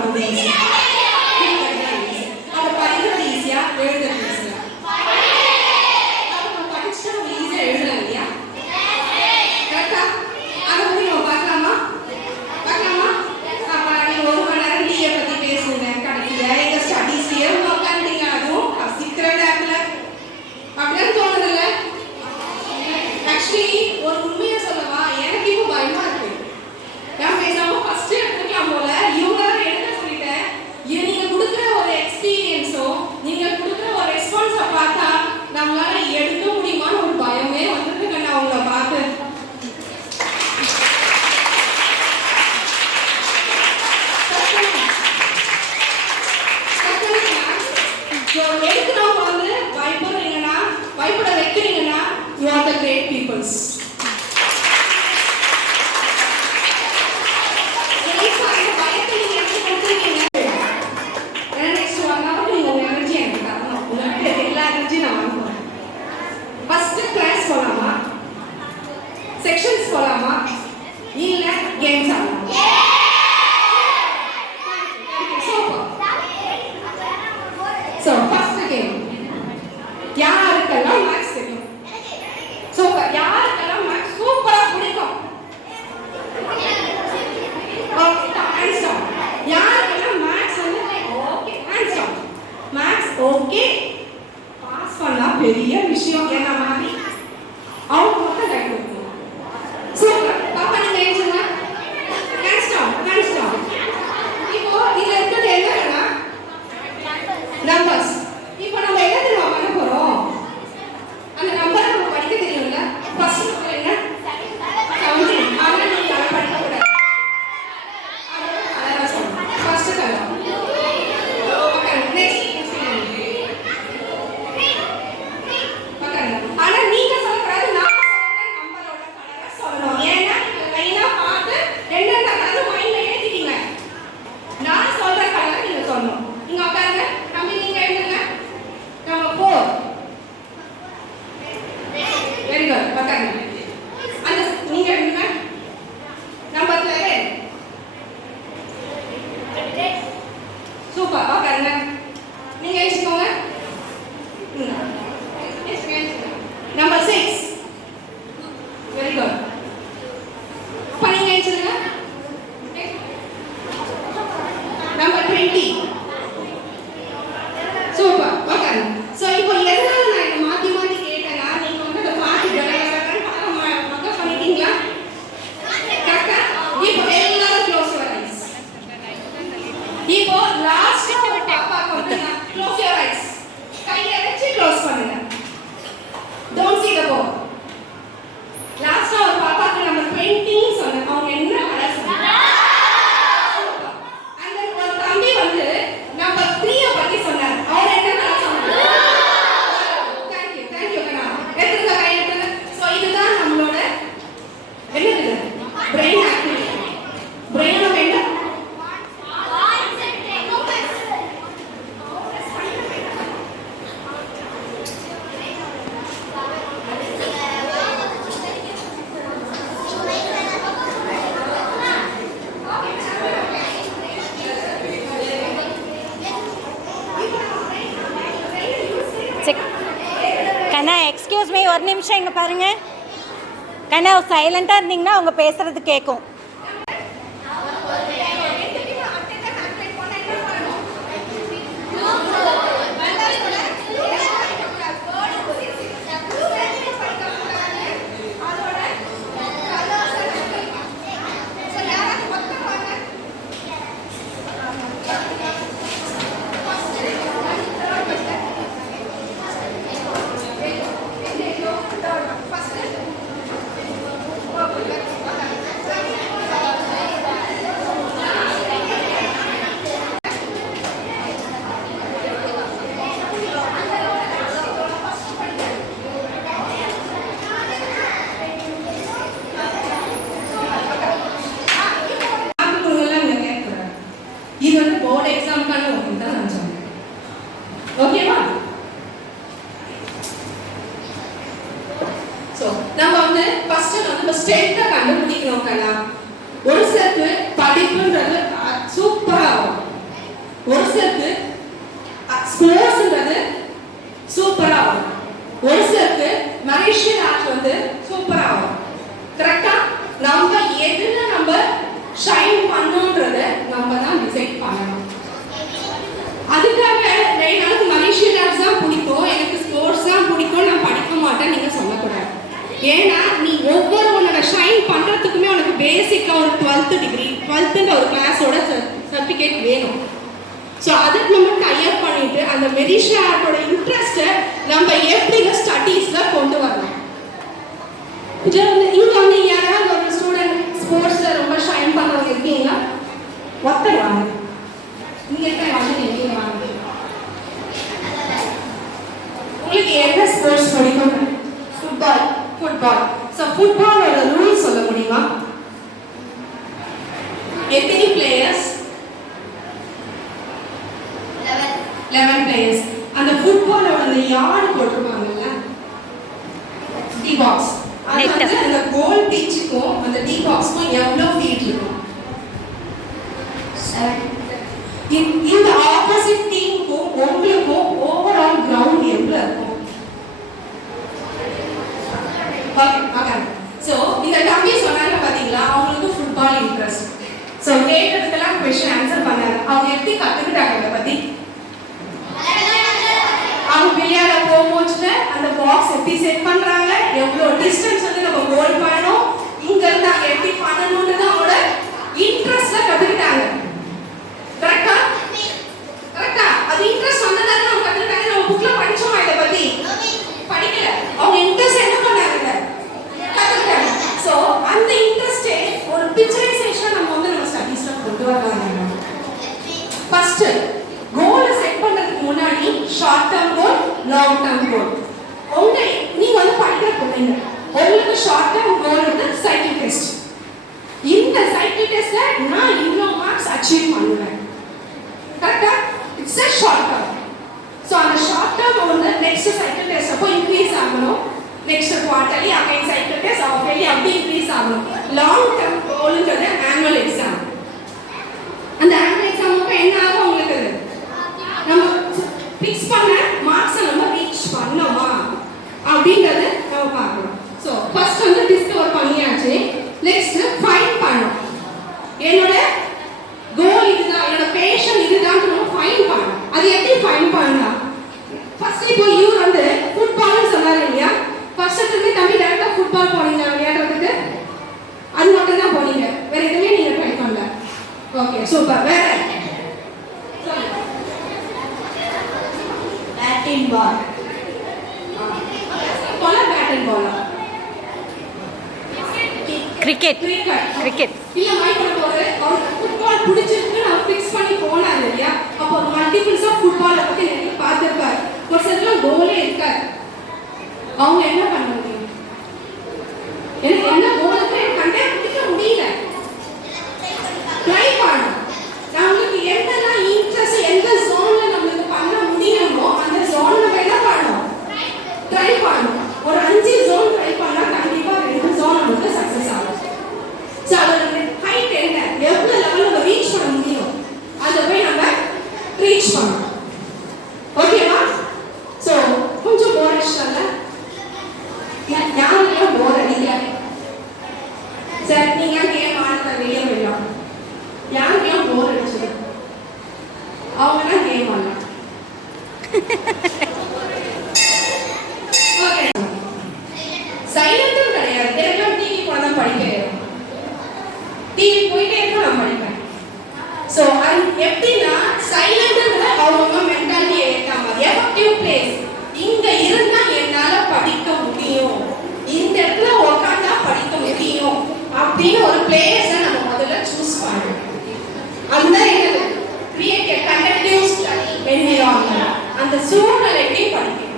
பார்க்கறது ஈஸியா, அதை படிக்கிறது ஈஸியா, எழுதுறது ஈஸியா? நம்ம படிச்சுட்டு நம்ம ஈஸியா எழுதலாம் இல்லையா? கரெக்டா? அதை பத்தி நம்ம பார்க்கலாமா? நீங்க 1 மணி நேரம் டீயை பத்தி பேசுங்க, கடைசியில எங்க ஸ்டடீஸ்லயே உட்காந்துட்டீங்க. அதுவும் பசிக்கிற நேரத்துல அப்படின்னு தோணுதுல்ல? ஆக்சுவலி ஒரு உண்மையை சொல்லவா, எனக்கு இப்போ பயமா இருக்கு. நான் பேசாம ஃபர்ஸ்ட் எடுத்துக்கலாம் போல. இவங்க எடுக்க சொல்லிட்டேன். நீங்க கொடுக்குற ஒரு எக்ஸ்பீரியன்ஸோ நீங்க கொடுக்குற ஒரு ரெஸ்பான்ஸை பார்த்தா நம்மளால எடுக்க முடியுமான்னு ஒரு பயமே வந்துருக்கு. நான் உங்களை பார்த்து எடுக்கிறவங்க வந்து பயப்பட வைக்கிறீங்கன்னா you are the great peoples. Sections போலாமா இல்ல கேம்ஸ் ஆடலாமா? So first game. யாருக்கெல்லாம் மேக்ஸ் தெரியும்? சூப்பர். யாருக்கெல்லாம் மேக்ஸ் சூப்பரா பிடிக்கும்? Okay, hands down. யாருக்கெல்லாம் மேக்ஸ் வந்து okay, hands down. Maths okay, pass பண்ணா பெரிய விஷயம் என்ன மாதிரி அவங்க மட்டும் லைக் பண்ணுவாங்க. சூப்பர். பாப்பா நீங்க எழுதுங்க. Hands down, hands down. இப்போ இதுல இருக்கிறது என்னன்னா நம்பர்ஸ். இப்போ நம்ம என்ன தெரியுமா பண்ண போறோம்? அந்த நம்பர் நம்ம படிக்க தெரியும்ல. ஃபர்ஸ்ட் நம்பர் என்ன? 17. ஆனா நீங்க அதை படிக்க கூடாது. அதான் சொல்றேன். First colour. Okay, next. Okay. ஆனா நீங்க சொல்லக்கூடாது, நான் சொல்றேன். நம்பரோட கலரை சொல்லணும். ஏன்னா லைனா பார்த்து என்னென்ன கலர் மைண்ட்ல ஏத்திட்டீங்க. நான் சொல்ற கலரை நீங்க சொல்லணும். நீங்க உட்காருங்க. தம்பி நீங்க எழுதுங்க. நம்பர் 4. Very good. உட்காருங்க. அந்த நீங்க எழுதுங்க. நம்பர் 11. சூப்பர். உட்காருங்க. நீங்க எழுதிக்கோங்க. நம்பர் 6. Very good. அப்ப நீங்க எழுதுங்க. நம்பர் 20. சூப்பர். ஓகே. சோ இப்போ எதனால நான் இத மாத்தி மாத்தி கேட்டேனா, நீங்க வந்து அத பாத்து மக்க பண்ணிட்டீங்களா? கரெக்ட்டா? இப்போ எல்லாரும் க்ளோஸ் யுவர் ஐஸ். இப்போ லாஸ்ட் ஒரு பாப்பாக்கு வந்து க்ளோஸ் யுவர் ஐஸ். கையை வச்சு க்ளோஸ் பண்ணுங்க. Don't see the board. Last ஒரு பாப்பாக்கு நம்பர் 20 சொன்னேன். அவங்க என்ன கலர் சொன்னாங்க? சூப்பர். அந்த ஒரு தம்பி வந்து நம்பர் 3 பத்தி சொன்னார். அவர் என்ன கலர் சொன்னார்? Thank you கண்ணா. எடுத்துங்க கை எடுத்துங்க. சோ இதுதான் நம்மளோட என்னது? Brain activity. பிரெயின் ஆஃப் என்ன? கண்ணா எக்ஸ்கியூஸ் மீ, ஒரு நிமிஷம் இங்கே பாருங்க. கண்ணா சைலண்டாக இருந்தீங்கன்னா அவங்க பேசுறது கேட்கும். ஓகேவா? சோ நம்ம வந்து ஃபர்ஸ்ட் நம்ம ஸ்ட்ரெngth கண்டுபிடிக்கணும் கண்ணா. ஒரு சிலருக்கு படிப்புன்றது சூப்பரா இருக்கும். ஒரு சிலருக்கு ஸ்போர்ட்ஸ்ன்றது சூப்பரா ஆகும், ஒரு சிலருக்கு மலேசியன் ஆர்ட் வந்து சூப்பரா ஆகும். கரெக்டா? நம்ம எதுல நம்ம ஷைன் பண்ணணும்ன்றத நம்ம தான் டிசைட் பண்ணணும். அதுக்காக எனக்கு மலேசியன் ஆர்ட்ஸ் தான் பிடிக்கும், எனக்கு ஸ்போர்ட்ஸ் தான் பிடிக்கும், நான் படிக்க மாட்டேன் நீங்க சொல்லக்கூடாது. ஏன்னா நீ ஒவ்வொருவனோட ஷைன் பண்றதுக்குமே உனக்கு பேசிக்கா ஒரு 12th டிகிரி 12th ஒரு கிளாஸோட சர்டிஃபிகேட் வேணும். ஸோ அதுக்கு நம்ம டைப் பண்ணிட்டு அந்த மெரிஷியன் ஆர்ட்டோட இன்ட்ரெஸ்ட்டை நம்ம எப்படி ஸ்டடீஸ்ல கொண்டு வரலாம். இங்க வந்து யாராவது ஒரு ஸ்டூடெண்ட் ஸ்போர்ட்ஸ்ல ரொம்ப ஷைன் பண்றவங்க இருக்கீங்களா? ஒருத்தர் வாங்க, நீங்க இருக்க வாங்க, நீங்க வாங்க. உங்களுக்கு என்ன ஸ்போர்ட்ஸ் பிடிக்கும்? ஃபுட்பால். ஸோ ஃபுட்பாலோட ரூல்ஸ் சொல்ல முடியுமா? எத்தனை பிளேயர்ஸ்? 11 பிளேயர்ஸ். அந்த ஃபுட்பாலோட அந்த யார்டு போட்டுருப்பாங்கல்ல, டி பாக்ஸ், அது வந்து அந்த கோல் பிட்சுக்கும் அந்த டி பாக்ஸ்க்கும் எவ்வளவு ஃபீட் இருக்கும்? இந்த ஆப்போசிட் டீமுக்கும் உங்களுக்கும் ஓவரால் கிரவுண்ட் எவ்வளவு இருக்கும்? ஓகே. சோ இந்த தம்பி சொன்னாங்க பாத்தீங்களா, அவங்களுக்கு ஃபுட்பால் இன்ட்ரெஸ்ட். சோ கேட்டதுக்கெல்லாம் क्वेश्चन ஆன்சர் பண்ணாங்க. அவங்க எப்படி கத்துக்கிட்டாங்க இத பத்தி? அவங்க விளையாட போகும்போது அந்த பாக்ஸ் எப்படி செட் பண்றாங்க, எவ்வளவு டிஸ்டன்ஸ் வந்து நம்ம கோல் பண்ணணும், இங்க இருந்து அங்க எப்படி பண்ணணும்ன்றது அவங்களோட இன்ட்ரெஸ்ட்ல கத்துக்கிட்டாங்க. கரெக்ட்டா? அது இன்ட்ரெஸ்ட் வந்ததால அவங்க கத்துக்கிட்டாங்க. நம்ம புக்ல படிச்சோமா இத பத்தி? படிக்கல. அவங்க இன்ட்ரெஸ்ட் என்ன பண்ணாங்க? கத்துக்கிட்டாங்க. சோ அந்த இன்ட்ரெஸ்டே ஒரு பிக்சரைசேஷன் நம்ம வந்து நம்ம ஸ்டடீஸ்ல கொண்டு வரலாம். ஃபர்ஸ்ட் கோல் செட் பண்றதுக்கு முன்னாடி ஷார்ட் டர்ம் கோல், லாங் டர்ம் கோல். நீங்க வந்து படிக்கிற பிள்ளைங்க, உங்களுக்கு ஷார்ட் டர்ம் கோல் வந்து சைக்கிள் டெஸ்ட். இந்த சைக்கிள் டெஸ்ட்ல நான் இவ்வளோ மார்க்ஸ் அச்சீவ் பண்ணுவேன். கரெக்டா? It's a short term. So அந்த ஷார்ட் டர்ம் வந்து நெக்ஸ்ட் சைக்கிள் டெஸ்ட் அப்போ இன்க்ரீஸ் ஆகணும். Next quarterly again cycle test ஆஃப்லி அப்படி இன்க்ரீஸ் ஆகணும். லாங் டர்ம் கோல்ன்றது ஆனுவல் எக்ஸாம். அந்த ஆனுவல் எக்ஸாம் அப்போ என்ன ஆகும் உங்களுக்கு? நம்ம ஃபிக்ஸ் பண்ண மார்க்ஸ் நம்ம ரீச் பண்ணோமா அப்படிங்கறத நம்ம பார்க்கணும். சோ ஃபர்ஸ்ட் வந்து டிஸ்கவர் பண்ணியாச்சு. நெக்ஸ்ட் ஃபைண்ட் பண்ணணும். என்னோட கோல் இதுதான், என்னோட பேஷன் இதுதான் நம்ம ஃபைண்ட் பண்ணணும். அது எப்படி ஃபைண்ட் பண்ணலாம்? ஃபர்ஸ்ட் இப்போ இவர் வந்து ஃபுட்பால்னு சொன்னாரு இல்லையா? ஃபர்ஸ்ட் வந்து தம்பி டைரக்டா ஃபுட்பால் போனீங்க விளையாடுறதுக்கு? அது மட்டும் தான் போனீங்க, வேற எதுவுமே நீங்க ட்ரை பண்ணல. Okay super. வேற பேட்டிங் பால் போல பேட்டிங் பால் கிரிக்கெட் இல்ல மைக் போறது அவர் ஃபுட்பால் பிடிச்சிருக்கு நான் ஃபிக்ஸ் பண்ணி போனாரு இல்லையா? அப்போ மல்டிபிள்ஸ் ஆஃப் ஃபுட்பாலை பத்தி நிறைய பார்த்திருப்பாரு. ஒரு சில கோலே இருக்காரு, அவங்க என்ன பண்ண முடியும்? எனக்கு என்ன கோலுக்கு கண்டே பிடிக்க முடியல. ட்ரை பண்ணணும். நம்மளுக்கு எந்தெல்லாம் இன்ட்ரெஸ்ட் எந்த ஜோன்ல நம்மளுக்கு பண்ண முடியுமோ அந்த ஜோன்ல என்ன பண்ணணும்? ட்ரை பண்ணணும். ஒரு 5 ஜோன் ட்ரை பண்ணா கண்டிப்பா 2 ஜோன் நமக்கு சக்சஸ் ஆகும். சோ அதோட ஹைட் என்ன, எவ்வளவு லெவல்ல நம்ம ரீச் பண்ண முடியும், அத போய் நம்ம ரீச் பண்ணணும். ஓகேவா? சோ கொஞ்சம் போர் அடிச்சால யாருக்கும் போர் அடிக்கல. சரி நீங்க கேம் ஆடுற வெளியே போயிடலாம். யாருக்கெல்லாம் போர் அடிச்சது? அவங்க கேம் ஆடலாம். ஓகே சைலண்ட்டும் கிடையாது. எனக்குலாம் டிவி போனா தான் படிக்கிறேன். டிவி போயிட்டே இருக்கா நான் படிப்பேன். ஸோ அது எப்படின்னா சைலண்ட்ல அவங்க மென்டாலிட்டி ஏற்றாங்க. எஃபெக்டிவ் பிளேஸ் இங்க இருந்தா என்னால படிக்க முடியும், இந்த இடத்துல உட்காந்தா படிக்க முடியும் அப்படின்னு ஒரு பிளேஸை நம்ம முதல்ல சூஸ் பண்ணணும். அந்த என்னது கிரியேட் எ கண்டக்டிவ் ஸ்டடி என்விரான்மென்ட். அந்த சூழ்நிலைக்கு படிக்கணும்.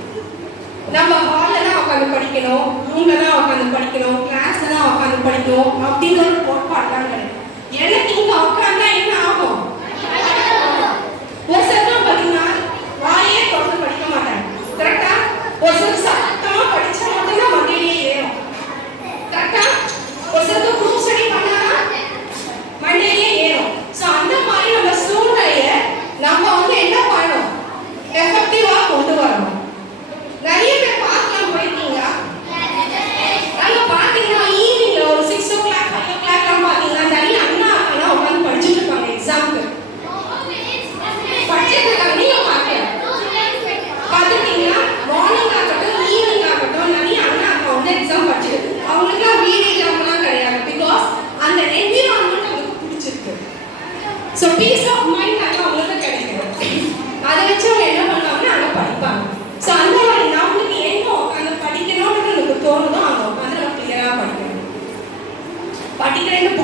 நம்ம ஹால்ல தான் உட்காந்து படிக்கணும், ரூம்ல தான் உட்காந்து படிக்கணும், கிளாஸ்ல தான் உட்காந்து படிக்கணும் அப்படின்னு ஒரு கோட்பாடுலாம் கிடையாது. எனக்கு இங்க உட்காந்தா என்ன ஆகும்? ஒரு சிலர் பார்த்தீங்கன்னா வாயே தொடர்ந்து படிக்க மாட்டாங்க. கரெக்டா? ஒரு சிலர் சத்தமா படிச்சா மட்டும்தான் மண்டையிலே ஏறும். கரெக்டா? ஒரு சிலர் குரூப் ஸ்டடி பண்ணா மண்டையிலே ஏறும். ஸோ அந்த மாதிரி நம்ம சூழ்நிலையை நம்ம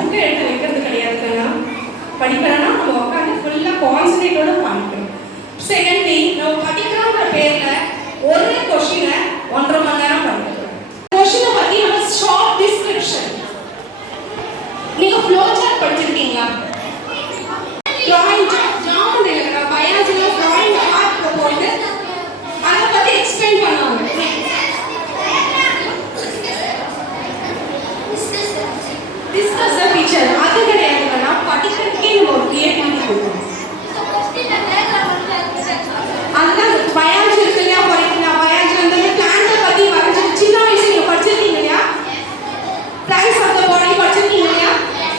புக்கை எடுத்து வைக்கிறது கிடையாதுன்னா படிக்கிறோன்னா நம்ம உட்காந்து ஃபுல்லாக கான்சன்ட்ரேட்டோட படிக்கணும். செகண்ட்லி நம்ம படிக்கிறோங்கிற பேரில் ஒரே கொஷினை 1.5 மணி நேரம் படிக்கணும். கொஷினை பற்றி நம்ம ஷார்ட் டிஸ்கிரிப்ஷன். நீங்கள் ஃப்ளோ சார்ட் படிச்சிருக்கீங்களா? ட்ராயிங் ஜாமெண்ட்ரி இல்லைங்க, பயாலஜியில் ட்ராயிங் ஆர்ட் போட்டு அதை பற்றி எக்ஸ்பிளைன் பண்ணுவாங்க. Discuss the picture. அது கிடையாதுன்னா படிக்கிறதுக்கே நம்ம ஒரு கிரியேட்டிவிட்டி கொடுக்கணும். அதுதான் பயாலஜி இருக்கு இல்லையா, படிக்கலாம். பயாலஜி வந்து பிளான்ட்டை பற்றி வரைஞ்சி சின்ன வயசு நீங்கள் படிச்சிருக்கீங்க இல்லையா? பிளான்ஸ் ஆஃப் த பாடி படிச்சிருக்கீங்க இல்லையா?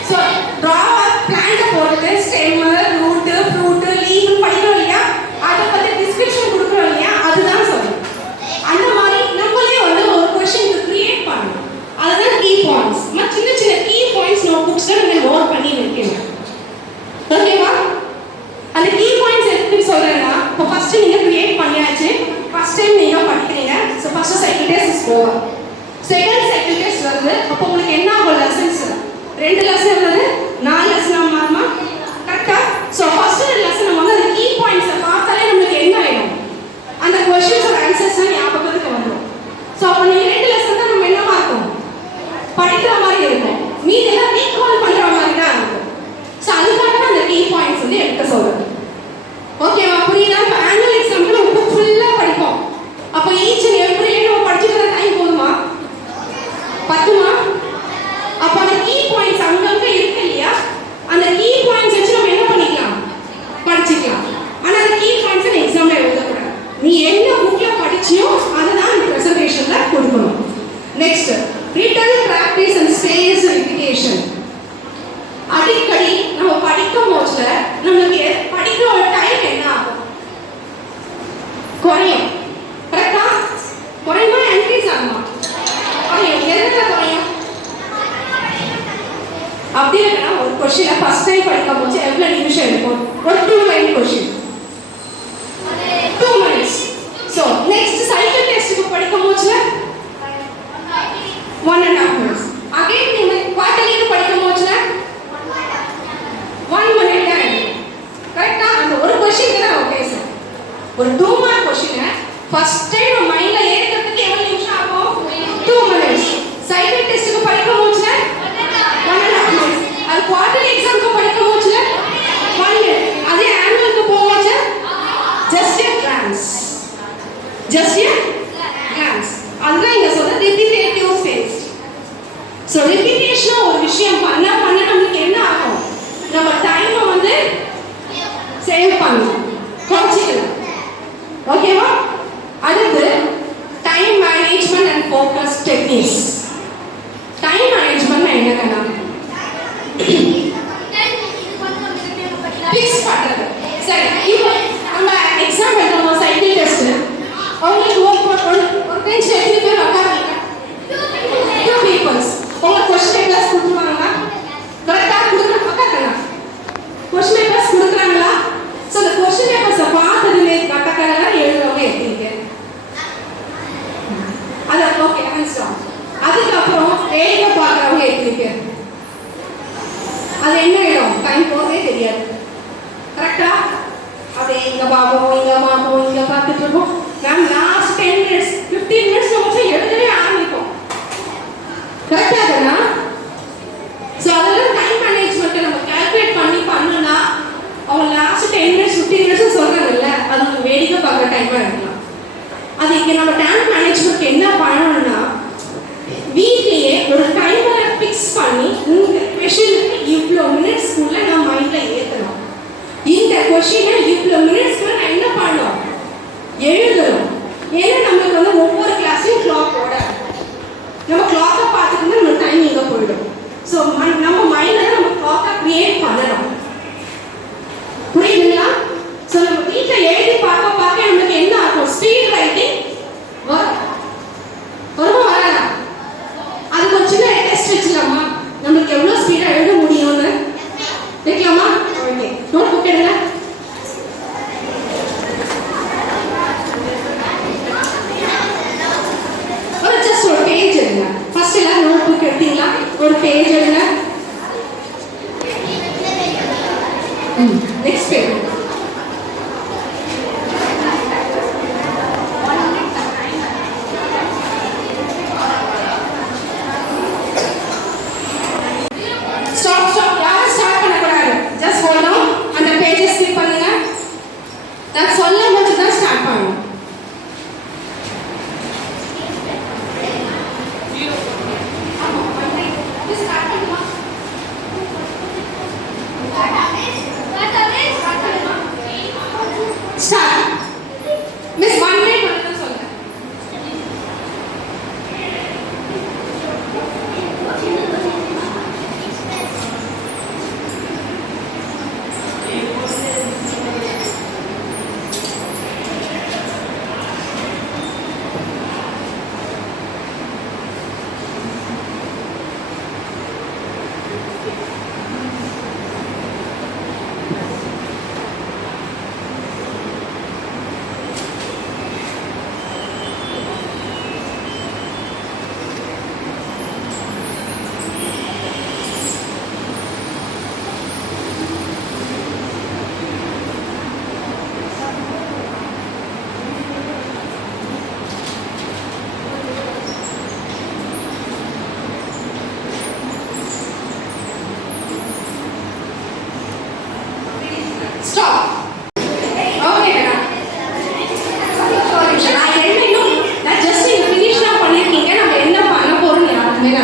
ஸோ ட்ரா பிளான்ட்டை போட்டு ஸ்டெம், ரூட்டு, ஃப்ரூட்டு, லீஃப்னு படிக்கிறோம் இல்லையா? அதை பற்றி டிஸ்கிரிப்ஷன் கொடுக்குறோம் இல்லையா? அதுதான் சொல்லணும். அந்த மாதிரி நம்மளே வந்து ஒரு கொஷினுக்கு கிரியேட் பண்ணணும். அதுதான் கீ பாயிண்ட்ஸ். சின்ன சின்ன கீ பாயிண்ட்ஸ் நோட் புக்ஸில் நீங்கள் நோட் பண்ணி வைக்கணும். ஓகேவா? அந்த கீ பாயிண்ட்ஸ் எதுக்கு சொல்கிறேன்னா, இப்போ ஃபஸ்ட்டு நீங்கள் கிரியேட் பண்ணியாச்சு. ஃபஸ்ட் டைம் நீங்கள் படிக்கிறீங்க. So first cycle days is over. Second cycle days வருது. அப்போ உங்களுக்கு என்ன ஆகும்? லெசன்ஸ் 2 லெசன் உள்ளது 4 லெசனாக மாறுமா? கரெக்டாக? ஸோ ஃபஸ்ட்டு லெசன் நம்ம வந்து அந்த கீ பாயிண்ட்ஸை பார்த்தாலே நம்மளுக்கு என்ன ஆகிடும்? அந்த கொஷின்ஸோட ஆன்சர்ஸ்லாம் ஞாபகத்துக்கு வந்துடும். ஸோ அப்போ நீங்கள் 2 லெசன் தான் நம்ம என்னமா இருக்கும்? படிக்கிற மாதிரி இருக்கும். மீதி எல்லாம் ரீகால் பண்ணுற மாதிரி தான் இருக்கும். ஸோ அதுக்காக தான் அந்த கீ பாயிண்ட்ஸ் வந்து எடுக்க சொல்கிறது. ஓகேவா? புரியுதா? இப்போ ஆனுவல் எக்ஸாம்பிள் நம்ம புக் ஃபுல்லாக படிப்போம். அப்போ ஈச் அண்ட் எவ்ரி டே நம்ம படிச்சுக்கிற டைம் போதுமா? பத்துமா? அப்போ அந்த கீ பாயிண்ட்ஸ் அங்கங்கே இருக்கு இல்லையா? அந்த கீ பாயிண்ட்ஸ் வச்சு நம்ம என்ன பண்ணிக்கலாம்? படிச்சுக்கலாம். ஆனால் அந்த கீ பாயிண்ட்ஸை நீ எக்ஸாமில் எழுதக்கூடாது. நீ என்ன புக்கில் படிச்சியோ அதை தான் நீ ப்ரெசன்டேஷனில் கொடுக்கணும். Next, written practice and space repetition. அடிக்கடி நம்ம படிக்கும் போதுல நம்மளுக்கு படிக்கிற ஒரு டைம் என்ன ஆகும்? குறையும். கரெக்டா? குறையுமா இன்க்ரீஸ் ஆகுமா? குறையும். எதுல குறையும்? அப்படி இல்லைன்னா ஒரு கொஸ்டினை ஃபர்ஸ்ட் டைம் படிக்கும் போது எவ்வளோ நிமிஷம் இருக்கும்? ஒரு 2 line question 2 minutes. So next cycle டெஸ்ட்டுக்கு படிக்கும் போதுல 1.5 minutes. அகைன் நீங்கள் குவார்டர்லிக்கு படிக்கும் போதுல 1 minute தான். கரெக்டா? அந்த ஒரு கொஸ்டின் தான் நம்ம பேசுறோம். ஒரு 2 மார்க் கொஸ்டினை ஃபர்ஸ்ட் டைம் நம்ம மைண்ட்ல ஏத்துறதுக்கு எவ்வளவு நிமிஷம் ஆகும்? 2 minutes. சைக்கிள் டெஸ்ட்டுக்கு படிக்கும் போதுல 1.5 minutes. அது குவார்டர்லி எக்ஸாம்க்கு படிக்கும் போதுல 1 minute. அதே ஆனுவலுக்கு போகும்போது just a glance. Just a glance. அதுதான் இங்க சொல்ற repetitive space. ஸோ ரிப்பீட்டேஷனாக ஒரு விஷயம் பண்ண நம்மளுக்கு என்ன ஆகும்? நம்ம டைமை வந்து சேவ் பண்ணணும், குறைச்சிக்கலாம். ஓகேவா? அடுத்து time management and focus techniques. Time management என்னன்னா ஃபிக்ஸ் பண்ணுறது. சரி, இப்போ நம்ம எக்ஸாம் எழுதுறோம், சைக்கிள் டெஸ்ட். அவங்களுக்கு ஒரு பெஞ்சில் எத்தனை பேர் உட்காருங்க? 2 people. உங்களுக்கு கொஸ்டின் பேப்பர்ஸ் கொடுத்துருவாங்களா? கரெக்டாக கொடுக்குறாங்க. கொஸ்டின் பேப்பர்ஸ் கொடுக்குறாங்களா? ஸோ அந்த கொஸ்டின் பேப்பர்ஸை பார்த்ததுமே கட்டக்கரெல்லாம் எழுதுறவங்க எப்படிங்க? அது ஓகே ஆன்சர். அதுக்கப்புறம் எழுத பார்க்குறவங்க எப்படிங்க? அது என்ன இடம்? டைம் போகவே தெரியாது. கரெக்டா? அது இங்கே பார்ப்போம், இங்கே பார்ப்போம், இங்கே பார்த்துட்டு இருக்கோம். மேம் லாஸ்ட் 10 minutes 15 minutes நம்ம எழுதவே ஆரம்பிப்போம். கரெக்டாக தானா? ஸோ அதெல்லாம் டைம் மேனேஜ்மெண்ட்டை நம்ம கால்குலேட் பண்ணணும்னா அவங்க லாஸ்ட் 10 minutes 15 minutes சொல்கிறாங்கல்ல, அது நம்ம வேடிக்கை பார்க்குற டைமாக இருக்கலாம். அது இங்கே நம்ம டைம் மேனேஜ்மெண்ட் என்ன பண்ணணும்னா வீட்லேயே ஒரு டைமரை ஃபிக்ஸ் பண்ணி இந்த கொஷினுக்கு இவ்வளோ மினிட்ஸ்க்குள்ளே நான் மைண்டில் ஏற்றணும். இந்த கொஷினை இவ்வளோ மினிட்ஸ்க்குள்ளே நான் என்ன பண்ணணும்? எழுதணும். ஏன்னா நம்மளுக்கு வந்து ஒவ்வொரு கிளாஸையும் கிளாக் ஓட நம்ம கிளாக்கை பார்த்துட்டு நம்ம டைம் இங்கே போயிடும். ஸோ நம்ம மைண்டில் நம்ம கிளாக்கை க்ரியேட் பண்ணணும். புரியுதுங்களா? ஸோ நம்ம வீட்டில் எழுதி பார்க்க நம்மளுக்கு என்ன ஆகும்? ஸ்பீட் ரைட்டிங் வருமா வராதா? அதுக்கு ஒரு சின்ன டெஸ்ட் வச்சுக்கலாமா? நம்மளுக்கு எவ்வளோ ஸ்பீடாக எழுத முடியும்னு வைக்கலாமா? ஓகே, நோட் புக் எடுங்க.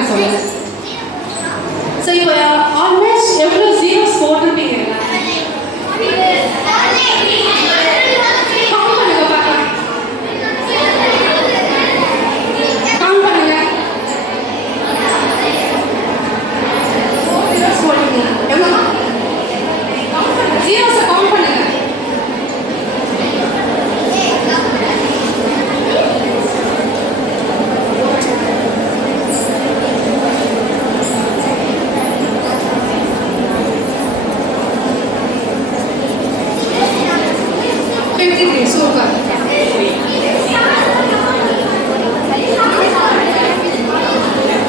நான் சொல்லுவேன். ஸோ இப்போ ஆல்மோஸ்ட் எவ்வளோ ஜீரோஸ் போட்டிருப்பீங்க? கவுண்ட் பண்ணுங்க பார்க்கலாம். கவுண்ட் பண்ணுங்க. எவ்வளோ ஜீரோஸை கவுண்ட் பண்ணுங்க. சூப்பர்.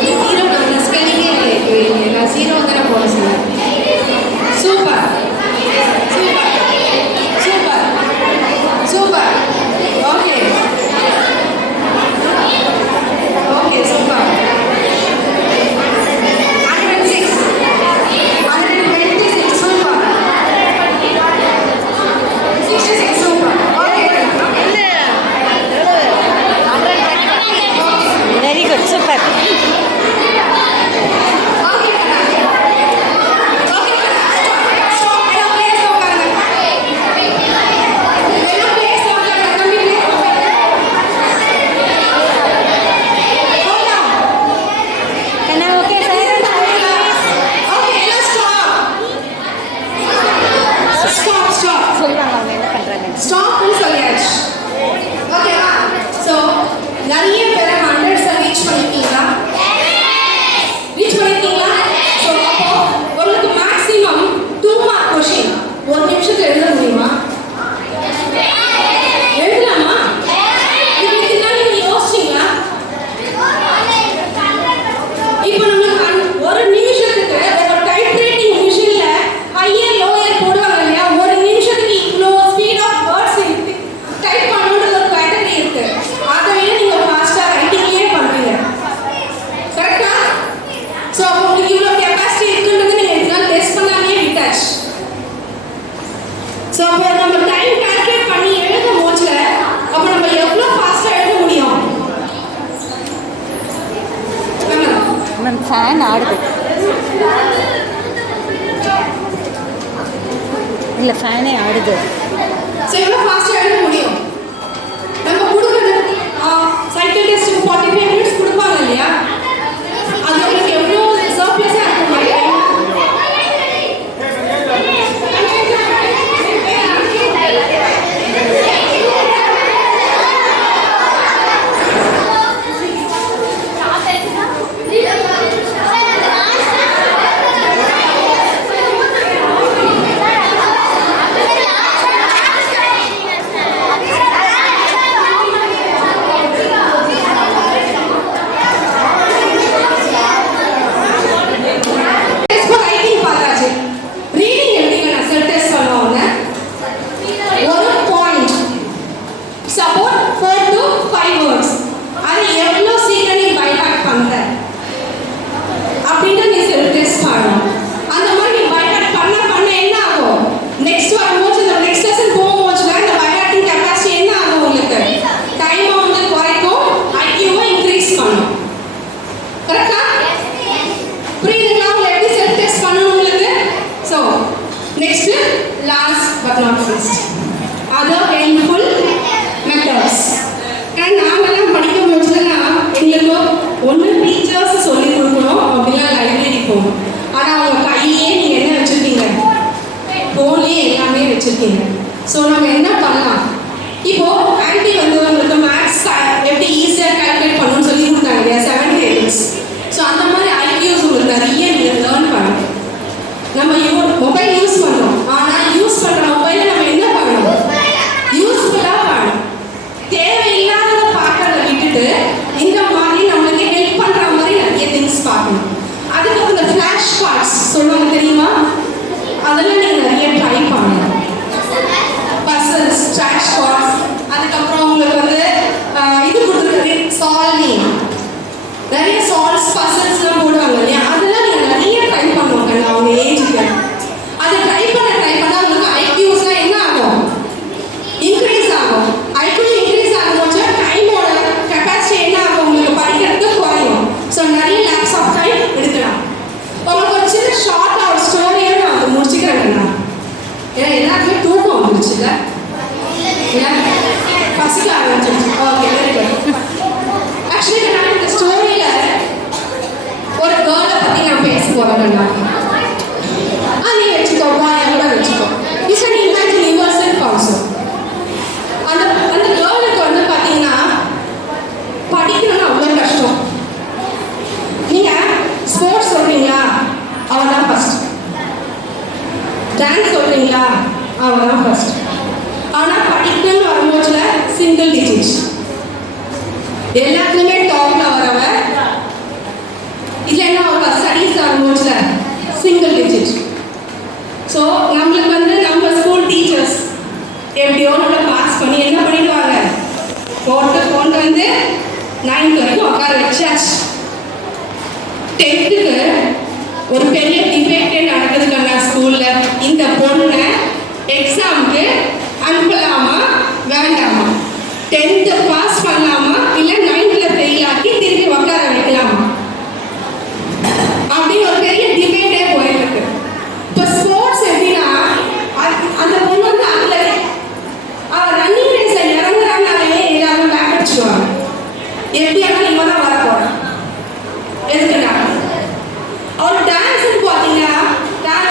ஜீரோ நம்ம ஸ்பெல்லிங்கே இல்லை, ஜீரோ தானே போட சொன்னேன். Super super super super. Okay okay super. 106 126 super. 66 super. Very good, super. ஸ்டாப்னு சொல்லியாச்சு. ஓகேவா? ஸோ நிறைய பேர் ஹண்ட்ரட்ஸை ரீச் பண்ணிருக்கீங்களா? ரீச் பண்ணிருக்கீங்களா? ஸோ அப்போ உங்களுக்கு மேக்ஸிமம் 2 மார்க் கொஷின் ஒரு நிமிஷத்தில் எழுத முடியுமா? எழுதலாமா? இதுக்கு தான் நீங்கள் யோசிச்சிங்களா? இப்போ நம்மளுக்கு ஒரு நிமிஷத்துக்கு ஒரு டைப் ரைட்டிங் மிஷினில் ஹையர் லோயர் போடுவாங்க இல்லையா? ஒரு நிமிஷத்துக்கு இவ்வளோ ஸ்பீட் ஆஃப் வேர்ட்ஸ் இருக்கு டைப் பண்ணுறது ஒரு கேட்டகரி இருக்கு. அதை விட நீங்கள் ஃபாஸ்ட்டாக ரைட்டிங்கே பண்ணுறீங்க. கரெக்டா? ஸோ அப்போ உங்களுக்கு இவ்வளோ கெப்பாசிட்டி இருக்குன்றது நீங்கள் இதெல்லாம் டெஸ்ட் பண்ணாமே விட்டாச்சு. ஸோ அப்போ நம்ம டைம் கால்குலேட் பண்ணி எழுதும் போது அப்போ நம்ம எவ்வளோ ஃபாஸ்ட்டாக எழுத முடியும்? மேம் ஃபேன் ஆடுது. இல்லை, ஃபேனே ஆடுது. ஸோ எவ்வளோ ஃபாஸ்ட்டாக எழுத முடியும்? நம்ம கொடுக்குறது சைக்கிள் டெஸ்ட்டுக்கு 45 மினிட்ஸ் கொடுப்பாங்க இல்லையா? அது உங்களுக்கு எவ்வளோ சர்ப்ளஸாக இருக்கும் இல்லையா? ஸோ நம்ம என்ன பண்ணலாம்? இப்போ ஆன்டி வந்து உங்களுக்கு மேக்ஸ் எப்படி ஈஸியாக கால்குலேட் பண்ணணும்னு சொல்லி கொடுத்தாங்க இல்லையா? 7 டேபிள்ஸ். ஸோ அந்த மாதிரி ஐடியாஸ் உங்களுக்கு நிறைய நீங்கள் லேர்ன் பண்ணணும். நம்ம மொபைல் யூஸ் பண்ணுறோம், ஆனால் யூஸ் பண்ணுற மொபைலை நம்ம என்ன பண்ணணும்? யூஸ்ஃபுல்லாக பண்ணணும். தேவையில்லாத பார்க்கறத விட்டுட்டு இந்த மாதிரி நம்மளுக்கு ஹெல்ப் பண்ணுற மாதிரி நிறைய திங்ஸ் பார்க்கணும். அதுக்கப்புறம் இந்த ஃப்ளாஷ் கார்ட்ஸ் சொல்லுவாங்க தெரியுமா? அதெல்லாம் நீங்கள் நிறைய ட்ரை பண்ணணும். பசல்ஸ், ஃப்ளாஷ் கார்ட்ஸ், அதுக்கப்புறம் உங்களுக்கு வந்து இது கொடுத்துருக்கு படிச்சா அவன் தான் ஃபர்ஸ்ட். ஆனால் படிக்கணும்னு வரும்போதுல சிங்கிள் டிஜிட். எல்லாத்துலேயுமே டாப்ல வரவ இல்லைன்னா அவங்க ஸ்டடீஸ் வரும்போதுல சிங்கிள் டிஜிட். ஸோ நம்மளுக்கு வந்து நம்ம ஸ்கூல் டீச்சர்ஸ் எப்படியோ நம்மளை பாஸ் பண்ணி என்ன பண்ணிடுவாங்க, கொண்டு வந்து 9th வரைக்கும் உட்கார வச்சாச்சு. 10th ஒரு பெரிய டிபேட்டே நடக்குதுக்கண்ணா ஸ்கூலில். இந்த பொண்ணை எக்ஸாமுக்கு அனுப்பலாமா வேண்டாமா, 10th பாஸ் பண்ணலாமா இல்லை 9th ஃபெயில் ஆக்கி திருப்பி உட்கார வைக்கலாமா அப்படின்னு ஒரு பெரிய டிபேட்டே போயிருக்கு. இப்போ ஸ்போர்ட்ஸ் எப்படின்னா அந்த பொண்ணு வந்து அதில் அவள் ரன்னிங் ரேஸில் இறங்குறாங்கனாலே எல்லாரும் பேக் அடிச்சுடுவாங்க. எப்படியாலும் இவன் தான் வர போகிறான். எதுக்குண்ணா அவர் டான்ஸுக்கு பார்த்தீங்கன்னா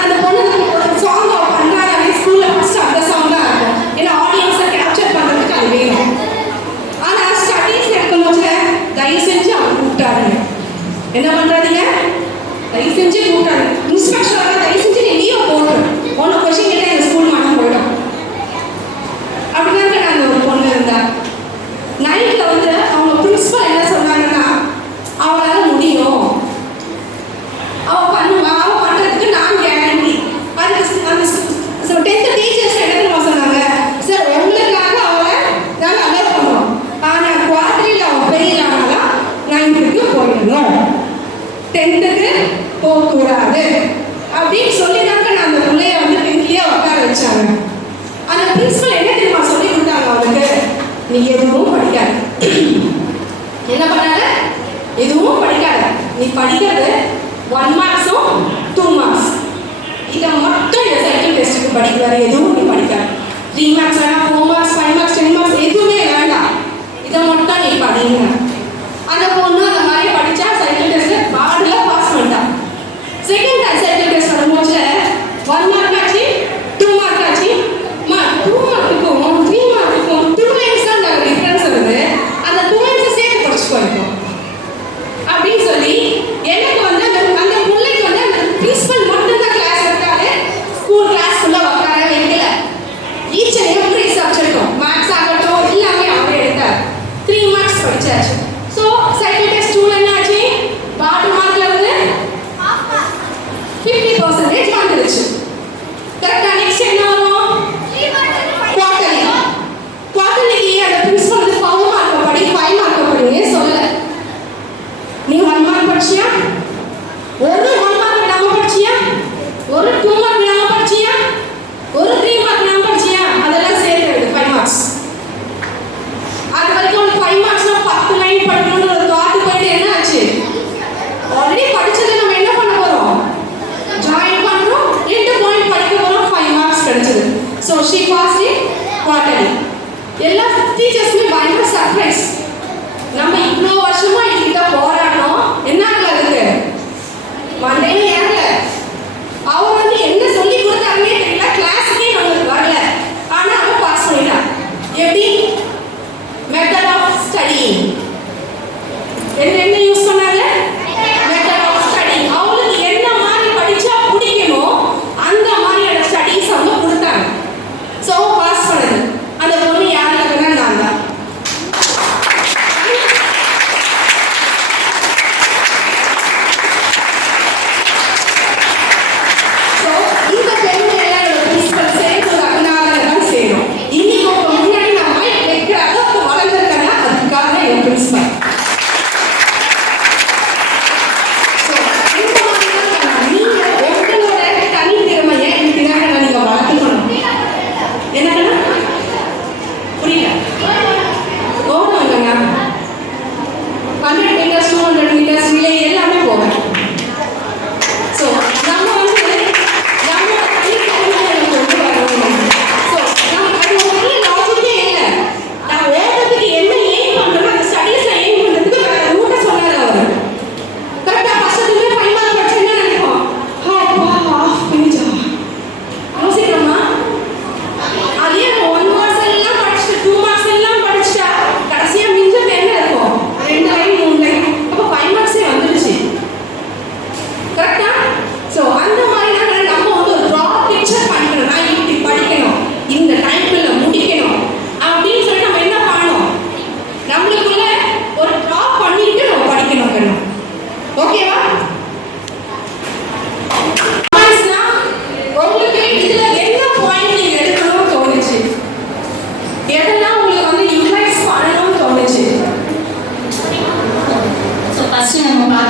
அந்த பொண்ணு ஒரு சாங் பண்ணுறாங்க ஸ்கூலில் ஃபஸ்ட்டு அந்த சாங் தான் இருக்கும். ஏன்னா ஆடியன்ஸை கேப்சர் பண்ணுறதுக்கு அது வேணும். ஆனால் ஸ்டடீஸ் எடுக்கும்போது தயவு செஞ்சு அவங்க கூப்பிட்டாருங்க. என்ன பண்ணுறாதீங்க, தயவு செஞ்சு கூப்பிட்டாரு. இன்ஸ்பெக்டராக தயவு செஞ்சு நீ லீவ் போட்டு ஒன்று கொஸ்டின் கேட்டால் எங்கள் ஸ்கூல் மாட்டம் போயிடும். அப்படிதான் அந்த ஒரு பொண்ணு இருந்தா. 9th வந்து அவங்க பிரின்சிபல் என்ன சொன்னாங்கன்னா அவளால் முடியும், அவள் பண்ணுவா, அவள் பண்ணுறதுக்கு நான் கேரண்டி. அதுக்கு அந்த 10th டீச்சர்ஸ் என்ன தெரியுமா சொன்னாங்க, சார் உங்களுக்காக அவளை நாங்கள் அலோவ் பண்ணுறோம், ஆனால் குவார்டரியில் அவள் ஃபெயில் ஆனாலும் 9th போயிடணும், 10th போகக்கூடாது அப்படின்னு சொல்லினாக்க நான் அந்த பிள்ளைய வந்து 10th உட்கார வச்சாங்க. அந்த பிரின்சிபல் என்ன தெரியுமா சொல்லி கொடுத்தாங்க அவளுக்கு, நீ எதுவும் படிக்காத. என்ன பண்ணாத, எதுவும் படிக்காத, நீ படிக்கிறது 1 மார்க்ஸும் 2 மார்க்ஸ் இதை மட்டும் இந்த சைக்கிள் டெஸ்ட்டுக்கு படிக்கிறாரு. எதுவும் நீ படிக்காத. 3 மார்க்ஸ் வேணாம், 4 மார்க்ஸ் 5 மார்க்ஸ் 10 மார்க்ஸ் எதுவுமே வேண்டாம், இதை மட்டும் நீ படிங்க. அந்த பொண்ணு அந்த மாதிரி படித்தா சைக்கிள் டெஸ்ட்டு பாடில் பாஸ் பண்ணிட்டான். செகண்ட் டைம் சைக்கிள் டெஸ்ட் வரும்போது 1 மார்க் ஆச்சு, 2 மார்க் ஆச்சு. 2 மார்க்குக்கும் 3 மார்க்குக்கும் 2 லைன்ஸ் தான் அந்த டிஃப்ரென்ஸ் வருது. அந்த 2 லைன்ஸை சேர்த்து படிச்சுக்கோ அப்படின்னு சொல்லி எனக்கு வந்து அந்த பிள்ளைக்கு வந்து அந்த பிரின்சிபல் மட்டும் தான் கிளாஸ் எடுத்தாரு. ஸ்கூல் கிளாஸ் ஃபுல்லாக உட்கார வைக்கல. ஈச் அண்ட் எவ்ரி சப்ஜெக்டும் மேக்ஸ் ஆகட்டும் எல்லாமே அவரே எடுத்தார். 3 மார்க்ஸ் படிச்சாச்சு. ஸோ சைக்கிள்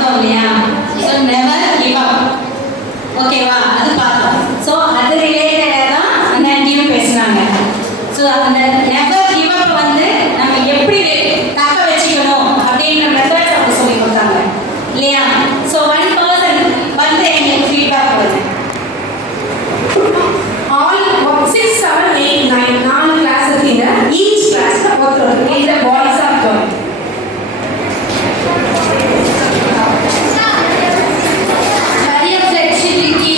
பார்த்தோம் இல்லையா? So never give up. ஓகேவா? அது பார்த்தோம். ஸோ அது ரிலேட்டடாக தான் அந்த ஆன்டியும் பேசுனாங்க. ஸோ அந்த நெவர் கிவ் அப் வந்து நம்ம எப்படி தக்க வச்சுக்கணும் அப்படின்ற மெத்தட்ஸ் அவங்க சொல்லி கொடுத்தாங்க இல்லையா? ஸோ ஒன் பர்சன் வந்து எங்களுக்கு ஃபீட்பேக் வருது. ஆல் 6, 7, 8, 9 4 கிளாஸ் இருக்கீங்க. ஈச் கிளாஸ்ல ஒருத்தர் இந்த பாய்ஸ் ஆர் கேர்ள். நிறைய ஃப்ளெக்சிபிலிட்டி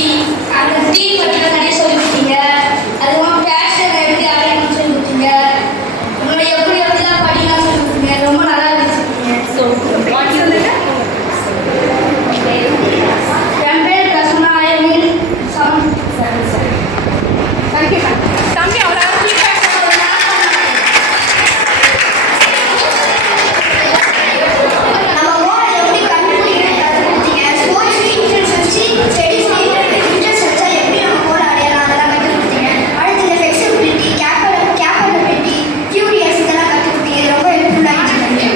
அந்த டீம் பற்றிலாம் நிறைய சொல்லி கொடுத்தீங்க. அதுவும் பேஷன் எப்படி அடையணும்னு சொல்லி கொடுத்தீங்க. உங்களை எப்படி எப்படிலாம் படிக்கலாம் சொல்லி கொடுத்தீங்க. ரொம்ப நல்லா இருந்துச்சு. ஸோ வாட் யூ என் பேர் பிரசன்னா. ஐ மீன் Thank you. தம்பி அவ்வளோ ஃபீட்பேக் நம்ம மோட் எப்படி கண்டுபிடிக்கணும்னு கற்றுக் கொடுத்தீங்க. ஸ்போர்ட்ஸ் இன்ட்ரெஸ்ட் வச்சு ஸ்டடீஸ் இன்ட்ரெஸ்ட் வச்சா எப்படி நம்ம மோட் அடையலாம் அதெல்லாம் கற்றுக் கொடுத்தீங்க. அடுத்து இந்த ஃப்ளெக்சிபிலிட்டி கேப்பபிலிட்டி கியூரியஸ் இதெல்லாம் கற்றுக் கொடுத்தீங்க. இது ரொம்ப ஹெல்ப்ஃபுல்லாக இருந்துச்சு.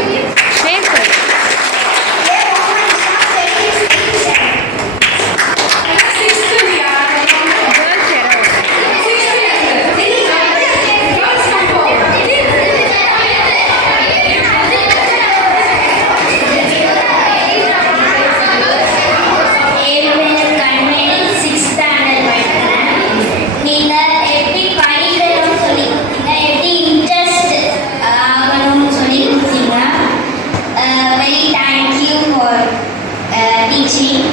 Very thank you for teaching.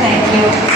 Thank you.